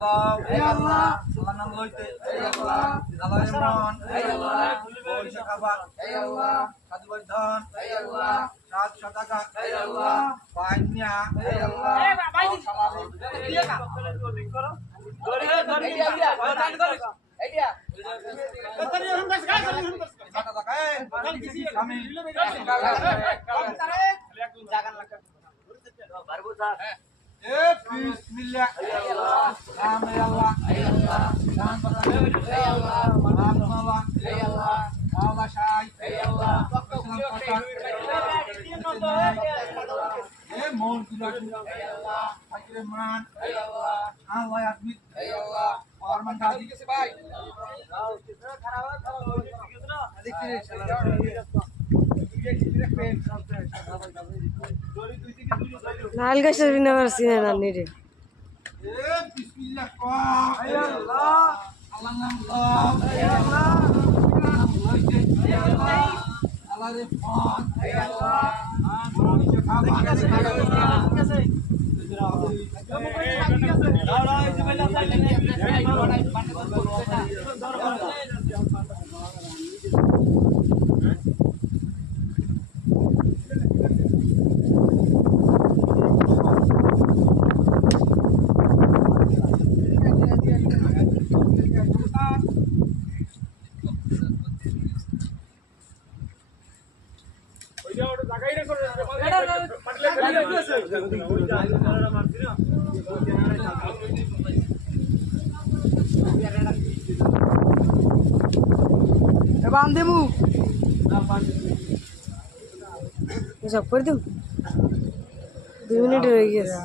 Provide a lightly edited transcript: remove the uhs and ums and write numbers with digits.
আল্লাহ নাম লইতে আল্লাহ মন পয়সা খাবার সাধু ধন সাত শতাকা পাইনিয়া Bismillah. Nama Allah. Nama Allah. Allah syai. Mohon sudah. Akhiran. Allah yasmit. Orman tadi. নাল গাছের বিনা পারছি না নানি রে বিসমিল্লাহ আল্লাহ আল্লাহ নাম আল্লাহ আল্লাহ রে ফোন বান্ধেমু সব করে দিম 2 মিনিট হয়ে গেছে